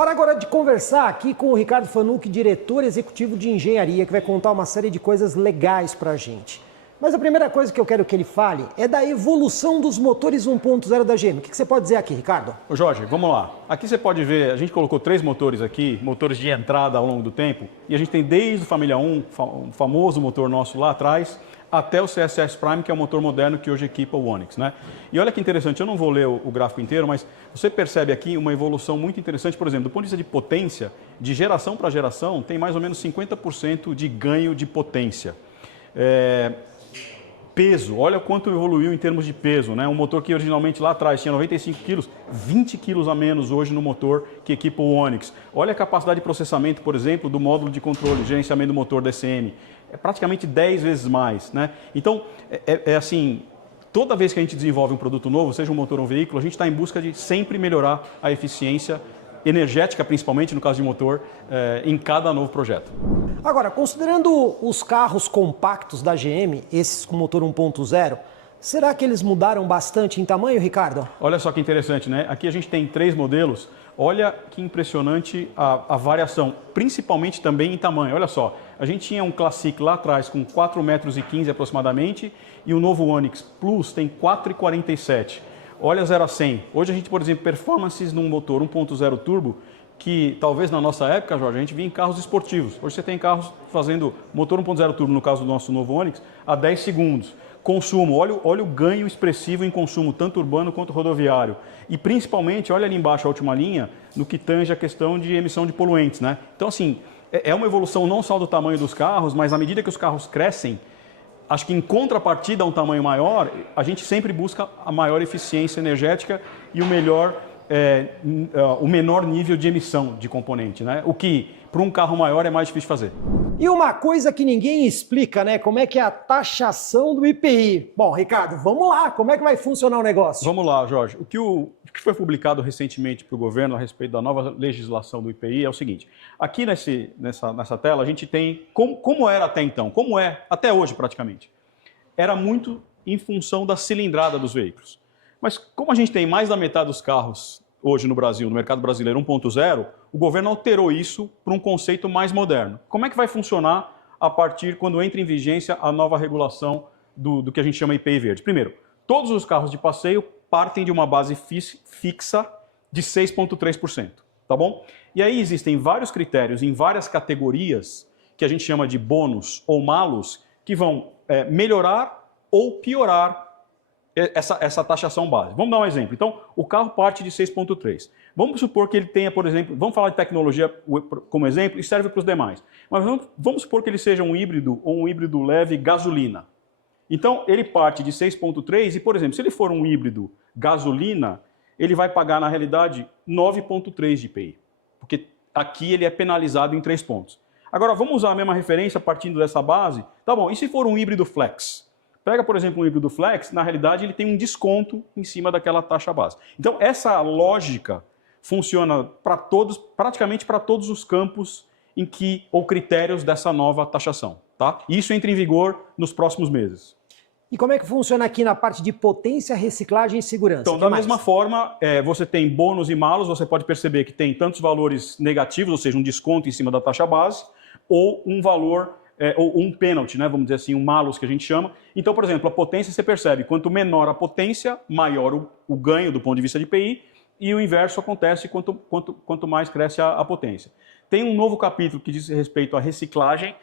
Hora agora de conversar aqui com o Ricardo Fanucchi, diretor executivo de engenharia, que vai contar uma série de coisas legais pra gente. Mas a primeira coisa que eu quero que ele fale é da evolução dos motores 1.0 da GM. O que você pode dizer aqui, Ricardo? Ô Jorge, vamos lá. Aqui você pode ver, a gente colocou 3 motores aqui, motores de entrada ao longo do tempo, e a gente tem desde o Família 1, o famoso motor nosso lá atrás, até o CSS Prime, que é o motor moderno que hoje equipa o Onix, né? E olha que interessante, eu não vou ler o gráfico inteiro, mas você percebe aqui uma evolução muito interessante, por exemplo, do ponto de vista de potência, de geração para geração, tem mais ou menos 50% de ganho de potência. Peso, olha quanto evoluiu em termos de peso, né? Um motor que originalmente lá atrás tinha 95 quilos, 20 quilos a menos hoje no motor que equipa o Onix. Olha a capacidade de processamento, por exemplo, do módulo de controle, gerenciamento do motor DCM. É praticamente 10 vezes mais, né? Então, assim, toda vez que a gente desenvolve um produto novo, seja um motor ou um veículo, a gente está em busca de sempre melhorar a eficiência energética, principalmente no caso de motor, em cada novo projeto. Agora, considerando os carros compactos da GM, esses com motor 1.0, será que eles mudaram bastante em tamanho, Ricardo? Olha só que interessante, né? Aqui a gente tem 3 modelos. Olha que impressionante a variação, principalmente também em tamanho. Olha só, a gente tinha um Classic lá atrás com 4,15 metros aproximadamente e o novo Onix Plus tem 4,47. Olha 0 a 100. Hoje a gente, por exemplo, performances num motor 1.0 turbo que talvez na nossa época, Jorge, a gente via em carros esportivos. Hoje você tem carros fazendo motor 1.0 turbo, no caso do nosso novo Onix, a 10 segundos. Consumo, olha o ganho expressivo em consumo, tanto urbano quanto rodoviário. E principalmente, olha ali embaixo a última linha, no que tange a questão de emissão de poluentes, né? Então, assim, é uma evolução não só do tamanho dos carros, mas à medida que os carros crescem, acho que em contrapartida a um tamanho maior, a gente sempre busca a maior eficiência energética e o menor nível de emissão de componente, né? O que, para um carro maior, é mais difícil de fazer. E uma coisa que ninguém explica, né? Como é que é a taxação do IPI? Bom, Ricardo, vamos lá. Como é que vai funcionar o negócio? Vamos lá, Jorge. O que foi publicado recentemente para o governo a respeito da nova legislação do IPI é o seguinte. Aqui nessa tela a gente tem como era até então, como é até hoje praticamente. Era muito em função da cilindrada dos veículos. Mas como a gente tem mais da metade dos carros hoje no Brasil, no mercado brasileiro 1.0, o governo alterou isso para um conceito mais moderno. Como é que vai funcionar a partir quando entra em vigência a nova regulação do que a gente chama IPI verde? Primeiro, todos os carros de passeio partem de uma base fixa de 6,3%, tá bom? E aí existem vários critérios em várias categorias que a gente chama de bônus ou malus que vão melhorar ou piorar essa taxação base. Vamos dar um exemplo. Então, o carro parte de 6,3. Vamos supor que ele tenha, por exemplo, vamos falar de tecnologia como exemplo e serve para os demais. Mas vamos supor que ele seja um híbrido ou um híbrido leve gasolina. Então, ele parte de 6,3 e, por exemplo, se ele for um híbrido gasolina, ele vai pagar, na realidade, 9,3 de IPI. Porque aqui ele é penalizado em 3 pontos. Agora, vamos usar a mesma referência partindo dessa base? Tá bom, e se for um híbrido flex? Pega, por exemplo, um híbrido flex, na realidade ele tem um desconto em cima daquela taxa base. Então, essa lógica funciona para todos, praticamente para todos os campos em que, ou critérios dessa nova taxação, tá? E isso entra em vigor nos próximos meses. E como é que funciona aqui na parte de potência, reciclagem e segurança? Então, da mesma forma, você tem bônus e malus, você pode perceber que tem tantos valores negativos, ou seja, um desconto em cima da taxa base, ou um valor, ou um pênalti, né? Vamos dizer assim, um malus que a gente chama. Então, por exemplo, a potência você percebe, quanto menor a potência, maior o ganho do ponto de vista de IPI, e o inverso acontece quanto mais cresce a potência. Tem um novo capítulo que diz respeito à reciclagem,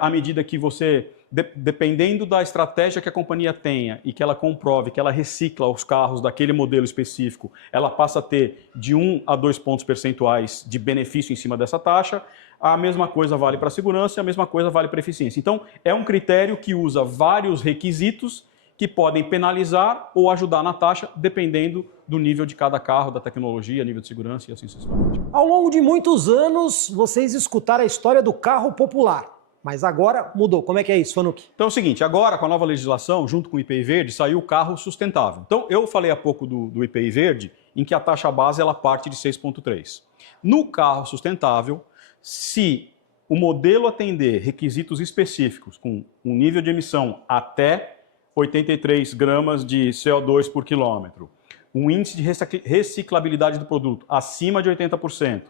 à medida que você, dependendo da estratégia que a companhia tenha e que ela comprove que ela recicla os carros daquele modelo específico, ela passa a ter de 1 a 2 pontos percentuais de benefício em cima dessa taxa. A mesma coisa vale para a segurança e a mesma coisa vale para a eficiência. Então, é um critério que usa vários requisitos que podem penalizar ou ajudar na taxa, dependendo do nível de cada carro, da tecnologia, nível de segurança e assim sucessivamente. Ao longo de muitos anos, vocês escutaram a história do carro popular. Mas agora mudou. Como é que é isso, Fanucchi? Então é o seguinte, agora com a nova legislação, junto com o IPI verde, saiu o carro sustentável. Então eu falei há pouco do IPI verde, em que a taxa base ela parte de 6,3. No carro sustentável, se o modelo atender requisitos específicos, com um nível de emissão até 83 gramas de CO2 por quilômetro, um índice de reciclabilidade do produto acima de 80%,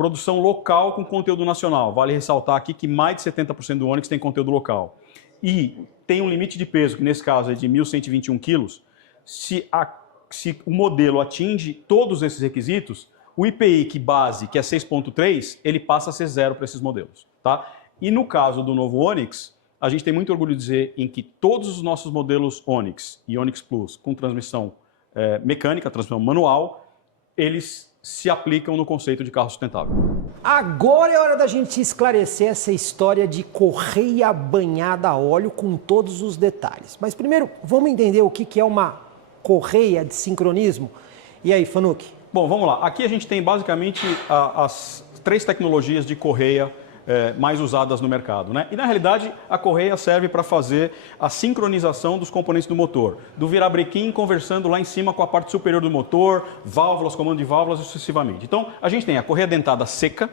produção local com conteúdo nacional. Vale ressaltar aqui que mais de 70% do Onix tem conteúdo local. E tem um limite de peso, que nesse caso é de 1.121 quilos. Se o modelo atinge todos esses requisitos, o IPI que base, que é 6.3, ele passa a ser 0 para esses modelos. Tá? E no caso do novo Onix, a gente tem muito orgulho de dizer em que todos os nossos modelos Onix e Onix Plus com transmissão mecânica, transmissão manual, eles se aplicam no conceito de carro sustentável. Agora é hora da gente esclarecer essa história de correia banhada a óleo com todos os detalhes. Mas primeiro, vamos entender o que é uma correia de sincronismo. E aí, Fanuc? Bom, vamos lá. Aqui a gente tem basicamente as 3 tecnologias de correia mais usadas no mercado, né? E na realidade a correia serve para fazer a sincronização dos componentes do motor, do virabrequim conversando lá em cima com a parte superior do motor, válvulas, comando de válvulas e sucessivamente. Então a gente tem a correia dentada seca,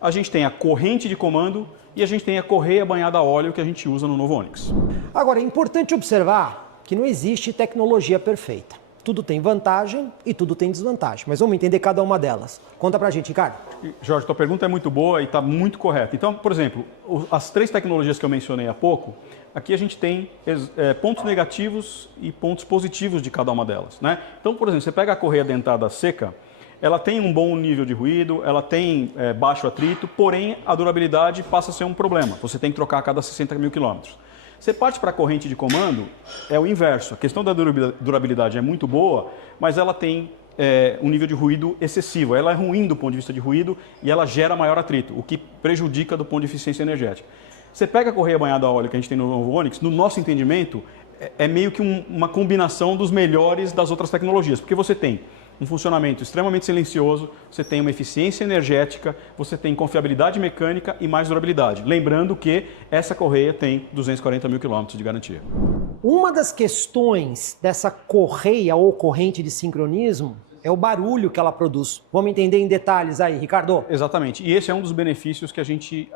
a gente tem a corrente de comando e a gente tem a correia banhada a óleo que a gente usa no novo Onix. Agora é importante observar que não existe tecnologia perfeita. Tudo tem vantagem e tudo tem desvantagem, mas vamos entender cada uma delas. Conta pra gente, Ricardo. Jorge, tua pergunta é muito boa e está muito correta. Então, por exemplo, as 3 tecnologias que eu mencionei há pouco, aqui a gente tem pontos negativos e pontos positivos de cada uma delas, né? Então, por exemplo, você pega a correia dentada seca, ela tem um bom nível de ruído, ela tem baixo atrito, porém a durabilidade passa a ser um problema. Você tem que trocar a cada 60 mil quilômetros. Você parte para a corrente de comando, é o inverso. A questão da durabilidade é muito boa, mas ela tem um nível de ruído excessivo. Ela é ruim do ponto de vista de ruído e ela gera maior atrito, o que prejudica do ponto de eficiência energética. Você pega a correia banhada a óleo que a gente tem no novo Onix, no nosso entendimento, é meio que uma combinação dos melhores das outras tecnologias, porque você tem um funcionamento extremamente silencioso, você tem uma eficiência energética, você tem confiabilidade mecânica e mais durabilidade. Lembrando que essa correia tem 240 mil quilômetros de garantia. Uma das questões dessa correia ou corrente de sincronismo é o barulho que ela produz. Vamos entender em detalhes aí, Ricardo? Exatamente. E esse é um dos benefícios que a gente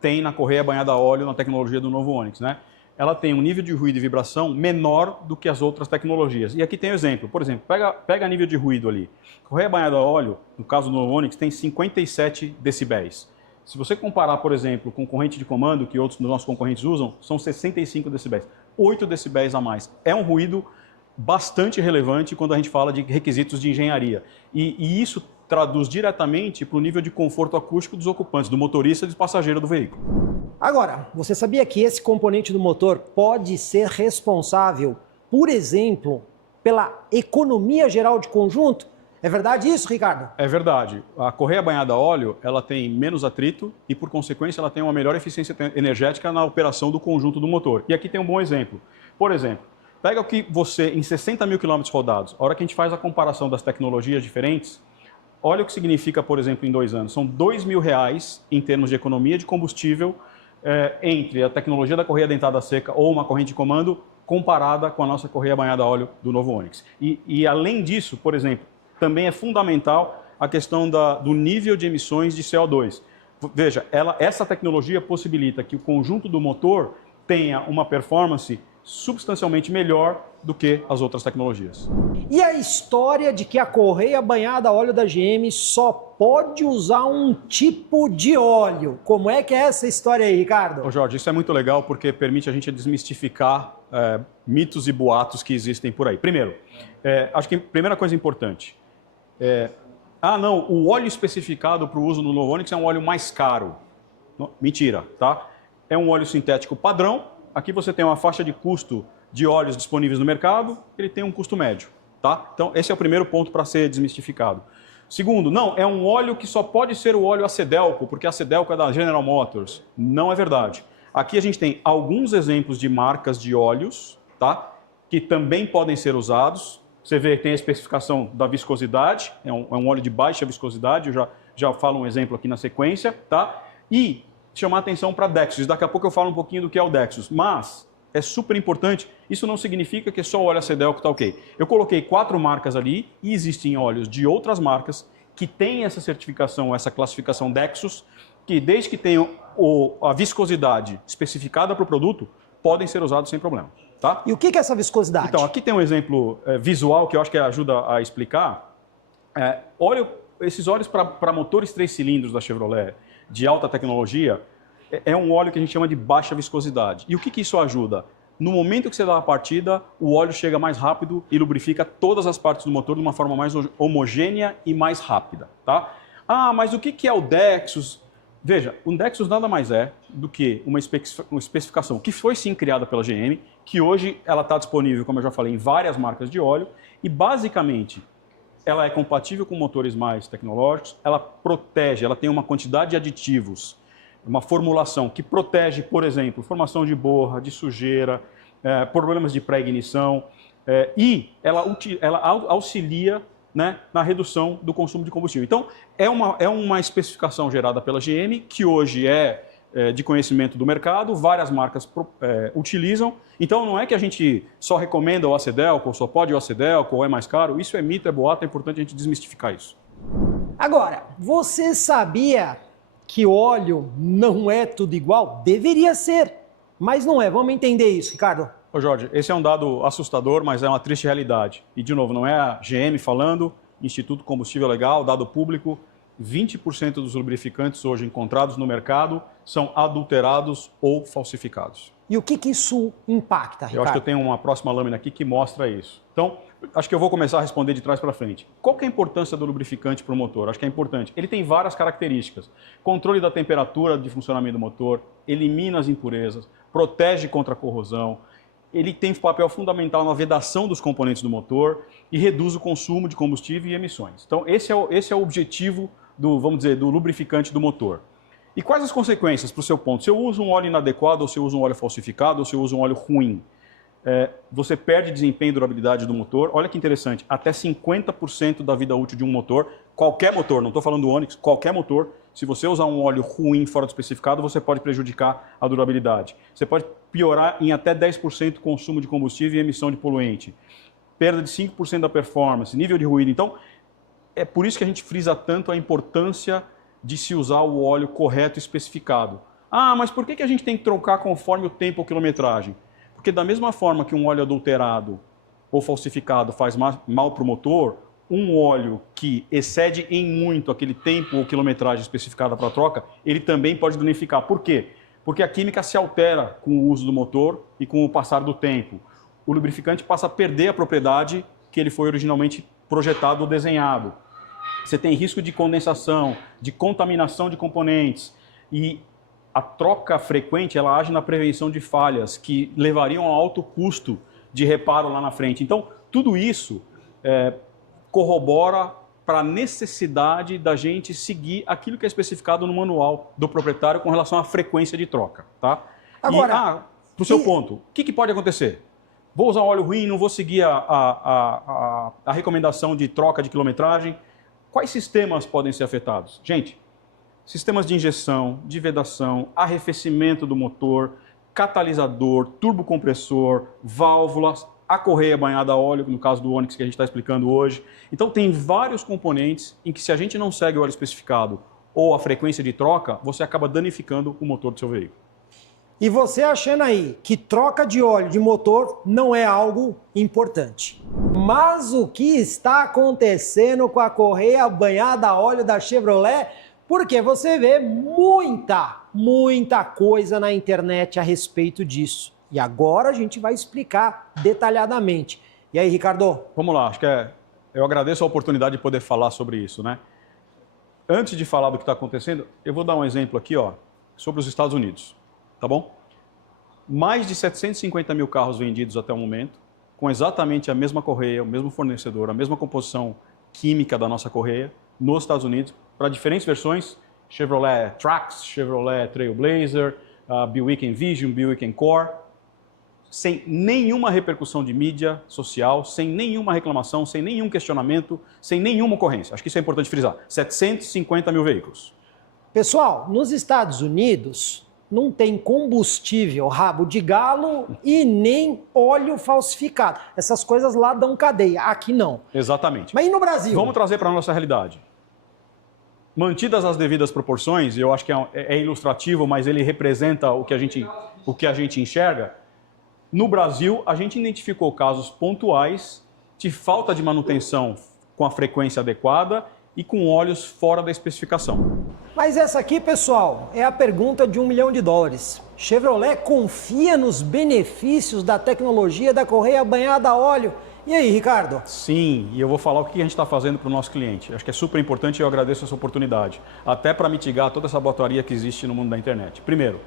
tem na correia banhada a óleo na tecnologia do novo Onix, né? Ela tem um nível de ruído e vibração menor do que as outras tecnologias. E aqui tem um exemplo. Por exemplo, pega nível de ruído ali. Correia banhada a óleo, no caso do novo Onix, tem 57 decibéis. Se você comparar, por exemplo, com corrente de comando, que outros dos nossos concorrentes usam, são 65 decibéis. 8 decibéis a mais. É um ruído bastante relevante quando a gente fala de requisitos de engenharia. E isso traduz diretamente para o nível de conforto acústico dos ocupantes, do motorista e do passageiro do veículo. Agora, você sabia que esse componente do motor pode ser responsável, por exemplo, pela economia geral de conjunto? É verdade isso, Ricardo? É verdade. A correia banhada a óleo, ela tem menos atrito e, por consequência, ela tem uma melhor eficiência energética na operação do conjunto do motor. E aqui tem um bom exemplo. Por exemplo, pega o que você, em 60 mil quilômetros rodados, a hora que a gente faz a comparação das tecnologias diferentes, olha o que significa, por exemplo, em 2 anos. São R$2.000 em termos de economia de combustível entre a tecnologia da correia dentada seca ou uma corrente de comando comparada com a nossa correia banhada a óleo do novo Onix. E além disso, por exemplo, também é fundamental a questão do nível de emissões de CO2. Veja, essa tecnologia possibilita que o conjunto do motor tenha uma performance substancialmente melhor do que as outras tecnologias. E a história de que a correia banhada a óleo da GM só pode usar um tipo de óleo. Como é que é essa história aí, Ricardo? Ô Jorge, isso é muito legal porque permite a gente desmistificar mitos e boatos que existem por aí. Primeiro, acho que a primeira coisa importante não, o óleo especificado para o uso no novo Onix é um óleo mais caro. Não, mentira, tá? É um óleo sintético padrão. Aqui você tem uma faixa de custo de óleos disponíveis no mercado, ele tem um custo médio, tá? Então esse é o primeiro ponto para ser desmistificado. Segundo, não, é um óleo que só pode ser o óleo Acedelco, porque a Acedelco é da General Motors. Não é verdade. Aqui a gente tem alguns exemplos de marcas de óleos, tá? Que também podem ser usados. Você vê que tem a especificação da viscosidade, é um óleo de baixa viscosidade, eu já falo um exemplo aqui na sequência, tá? E chamar atenção para Dexus. Daqui a pouco eu falo um pouquinho do que é o Dexus, mas é super importante. Isso não significa que só o óleo Acedelco está ok. Eu coloquei 4 marcas ali e existem óleos de outras marcas que têm essa certificação, essa classificação Dexus, que desde que tenham a viscosidade especificada para o produto, podem ser usados sem problema. Tá? E o que é essa viscosidade? Então, aqui tem um exemplo visual que eu acho que ajuda a explicar. Óleo esses óleos para motores 3 cilindros da Chevrolet, de alta tecnologia, é um óleo que a gente chama de baixa viscosidade. E o que isso ajuda? No momento que você dá a partida, o óleo chega mais rápido e lubrifica todas as partes do motor de uma forma mais homogênea e mais rápida, tá? Ah, mas o que é o Dexus? Veja, o Dexus nada mais é do que uma especificação que foi sim criada pela GM, que hoje ela está disponível, como eu já falei, em várias marcas de óleo, e basicamente ela é compatível com motores mais tecnológicos, ela protege, ela tem uma quantidade de aditivos, uma formulação que protege, por exemplo, formação de borra, de sujeira, problemas de pré-ignição, e ela auxilia, né, na redução do consumo de combustível. Então, é uma especificação gerada pela GM, que hoje é de conhecimento do mercado, várias marcas utilizam. Então, não é que a gente só recomenda o Acedelco, ou só pode o Acedelco, ou é mais caro. Isso é mito, é boato, é importante a gente desmistificar isso. Agora, você sabia que óleo não é tudo igual? Deveria ser, mas não é. Vamos entender isso, Ricardo. Ô Jorge, esse é um dado assustador, mas é uma triste realidade. E, de novo, não é a GM falando, Instituto Combustível Legal, dado público, 20% dos lubrificantes hoje encontrados no mercado são adulterados ou falsificados. E o que isso impacta, Ricardo? Eu acho que eu tenho uma próxima lâmina aqui que mostra isso. Então, acho que eu vou começar a responder de trás para frente. Qual que é a importância do lubrificante para o motor? Acho que é importante. Ele tem várias características. Controle da temperatura de funcionamento do motor, elimina as impurezas, protege contra a corrosão, ele tem papel fundamental na vedação dos componentes do motor e reduz o consumo de combustível e emissões. Então, esse é o objetivo vamos dizer, do lubrificante do motor. E quais as consequências para o seu ponto? Se eu uso um óleo inadequado, ou se eu uso um óleo falsificado, ou se eu uso um óleo ruim, você perde desempenho e durabilidade do motor. Olha que interessante, até 50% da vida útil de um motor, qualquer motor, não estou falando do Onix, qualquer motor, se você usar um óleo ruim fora do especificado, você pode prejudicar a durabilidade. Você pode piorar em até 10% o consumo de combustível e emissão de poluente. Perda de 5% da performance, nível de ruído. Então, é por isso que a gente frisa tanto a importância de se usar o óleo correto e especificado. Ah, mas por que a gente tem que trocar conforme o tempo ou quilometragem? Porque da mesma forma que um óleo adulterado ou falsificado faz mal para o motor, um óleo que excede em muito aquele tempo ou quilometragem especificada para a troca, ele também pode danificar. Por quê? Porque a química se altera com o uso do motor e com o passar do tempo. O lubrificante passa a perder a propriedade que ele foi originalmente projetado ou desenhado. Você tem risco de condensação, de contaminação de componentes e a troca frequente ela age na prevenção de falhas que levariam a alto custo de reparo lá na frente. Então, tudo isso corrobora para a necessidade da gente seguir aquilo que é especificado no manual do proprietário com relação à frequência de troca. Tá? Agora, para o seu ponto, o que pode acontecer? Vou usar um óleo ruim, não vou seguir a recomendação de troca de quilometragem. Quais sistemas podem ser afetados? Gente, sistemas de injeção, de vedação, arrefecimento do motor, catalisador, turbocompressor, válvulas, a correia banhada a óleo, no caso do Onix que a gente está explicando hoje. Então tem vários componentes em que se a gente não segue o óleo especificado ou a frequência de troca, você acaba danificando o motor do seu veículo. E você achando aí que troca de óleo de motor não é algo importante. Mas o que está acontecendo com a correia banhada a óleo da Chevrolet? Porque você vê muita coisa na internet a respeito disso. E agora a gente vai explicar detalhadamente. E aí, Ricardo? Vamos lá, acho que eu agradeço a oportunidade de poder falar sobre isso, né? Antes de falar do que está acontecendo, eu vou dar um exemplo aqui, ó, sobre os Estados Unidos, tá bom? Mais de 750 mil carros vendidos até o momento, com exatamente a mesma correia, o mesmo fornecedor, a mesma composição química da nossa correia, nos Estados Unidos, para diferentes versões, Chevrolet Trax, Chevrolet Trailblazer, Buick Envision, Buick Encore, sem nenhuma repercussão de mídia social, sem nenhuma reclamação, sem nenhum questionamento, sem nenhuma ocorrência. Acho que isso é importante frisar. 750 mil veículos. Pessoal, nos Estados Unidos não tem combustível rabo de galo e nem óleo falsificado. Essas coisas lá dão cadeia, aqui não. Exatamente. Mas e no Brasil? Vamos trazer para a nossa realidade. Mantidas as devidas proporções, e eu acho que é ilustrativo, mas ele representa o que a gente enxerga. No Brasil, a gente identificou casos pontuais de falta de manutenção com a frequência adequada e com óleos fora da especificação. Mas essa aqui, pessoal, é a pergunta de $1 milhão. Chevrolet confia nos benefícios da tecnologia da correia banhada a óleo? E aí, Ricardo? Sim, e eu vou falar o que a gente está fazendo para o nosso cliente. Acho que é super importante e eu agradeço essa oportunidade, até para mitigar toda essa botaria que existe no mundo da internet. Primeiro,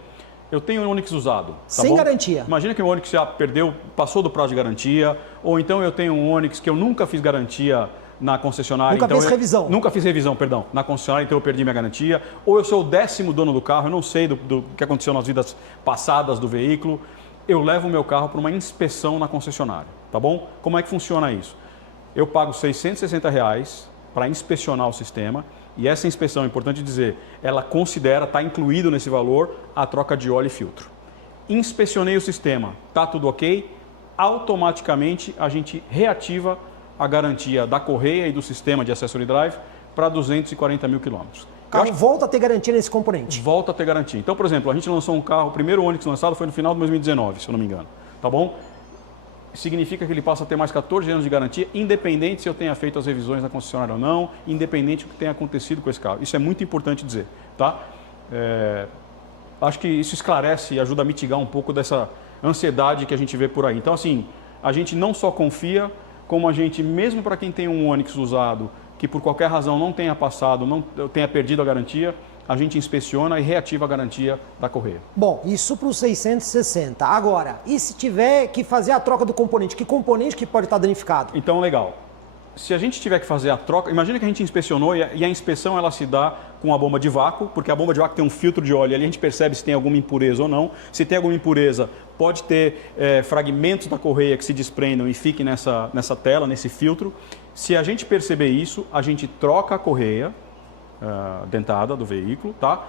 eu tenho um Onix usado. Tá Sem bom? garantia. Imagina que o Onix já perdeu, passou do prazo de garantia, ou então eu tenho um Onix que eu nunca fiz garantia na concessionária. Nunca fez revisão. Nunca fiz revisão, perdão, na concessionária, então eu perdi minha garantia. Ou eu sou o 10º dono do carro, eu não sei do que aconteceu nas vidas passadas do veículo. Eu levo o meu carro para uma inspeção na concessionária, tá bom? Como é que funciona isso? Eu pago R$660 para inspecionar o sistema e essa inspeção, é importante dizer, ela considera, está incluído nesse valor, a troca de óleo e filtro. Inspecionei o sistema, tá tudo ok? Automaticamente a gente reativa a garantia da correia e do sistema de Accessory Drive para 240 mil quilômetros. O carro volta a ter garantia nesse componente. Volta a ter garantia. Então, por exemplo, a gente lançou um carro, o primeiro Onix lançado foi no final de 2019, se eu não me engano. Tá bom? Significa que ele passa a ter mais 14 anos de garantia, independente se eu tenha feito as revisões na concessionária ou não, independente do que tenha acontecido com esse carro. Isso é muito importante dizer, tá? Acho que isso esclarece e ajuda a mitigar um pouco dessa ansiedade que a gente vê por aí. Então, assim, a gente não só confia, como a gente, mesmo para quem tem um Onix usado, que por qualquer razão não tenha passado, não tenha perdido a garantia, a gente inspeciona e reativa a garantia da correia. Bom, isso para os 660. Agora, e se tiver que fazer a troca do componente? Que componente que pode estar danificado? Então, legal. Se a gente tiver que fazer a troca, imagina que a gente inspecionou e a inspeção ela se dá com a bomba de vácuo, porque a bomba de vácuo tem um filtro de óleo e ali a gente percebe se tem alguma impureza ou não. Se tem alguma impureza, pode ter fragmentos da correia que se desprendam e fiquem nessa tela, nesse filtro. Se a gente perceber isso, a gente troca a correia dentada do veículo, tá?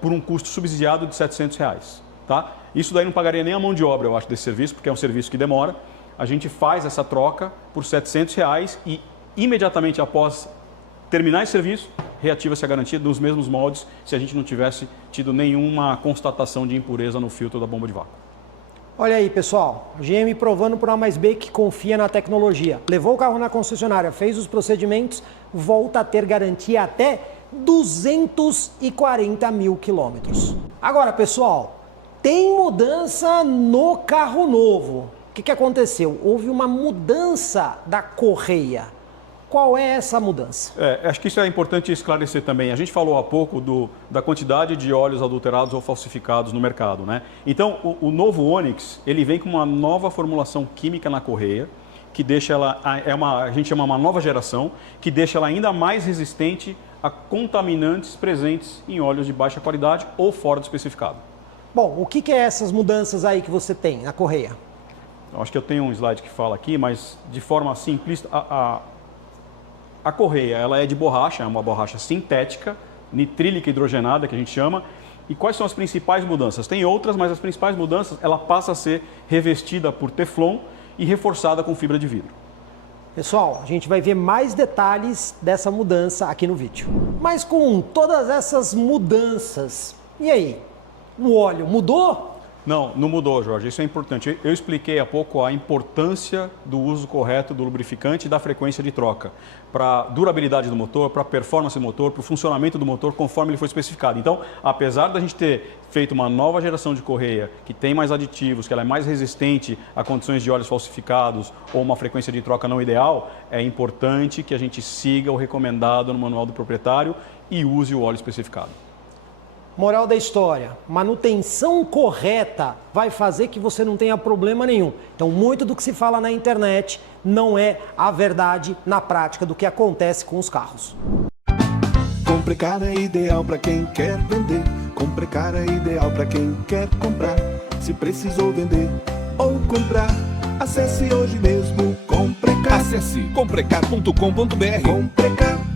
Por um custo subsidiado de R$700. Tá? Isso daí não pagaria nem a mão de obra, eu acho, desse serviço, porque é um serviço que demora. A gente faz essa troca por R$700 e imediatamente após terminar esse serviço, reativa-se a garantia nos mesmos moldes se a gente não tivesse tido nenhuma constatação de impureza no filtro da bomba de vácuo. Olha aí, pessoal, GM provando por A mais B que confia na tecnologia. Levou o carro na concessionária, fez os procedimentos, volta a ter garantia até 240 mil quilômetros. Agora, pessoal, tem mudança no carro novo. O que aconteceu? Houve uma mudança da correia. Qual é essa mudança? Acho que isso é importante esclarecer também. A gente falou há pouco da quantidade de óleos adulterados ou falsificados no mercado, né? Então, o novo Onix, ele vem com uma nova formulação química na correia, que deixa ela, a gente chama uma nova geração, que deixa ela ainda mais resistente a contaminantes presentes em óleos de baixa qualidade ou fora do especificado. Bom, o que é essas mudanças aí que você tem na correia? Acho que eu tenho um slide que fala aqui, mas de forma simplista, a correia ela é de borracha, é uma borracha sintética, nitrílica hidrogenada, que a gente chama. E quais são as principais mudanças? Tem outras, mas as principais mudanças, ela passa a ser revestida por teflon e reforçada com fibra de vidro. Pessoal, a gente vai ver mais detalhes dessa mudança aqui no vídeo. Mas com todas essas mudanças, e aí? O óleo mudou? Não mudou, Jorge. Isso é importante. Eu expliquei há pouco a importância do uso correto do lubrificante e da frequência de troca para a durabilidade do motor, para a performance do motor, para o funcionamento do motor, conforme ele foi especificado. Então, apesar da gente ter feito uma nova geração de correia que tem mais aditivos, que ela é mais resistente a condições de óleos falsificados ou uma frequência de troca não ideal, é importante que a gente siga o recomendado no manual do proprietário e use o óleo especificado. Moral da história, manutenção correta vai fazer que você não tenha problema nenhum. Então, muito do que se fala na internet não é a verdade na prática do que acontece com os carros. Comprecar é ideal para quem quer vender. Comprecar é ideal para quem quer comprar. Se precisou vender ou comprar, acesse hoje mesmo Comprecar. Acesse comprecar.com.br. Comprecar.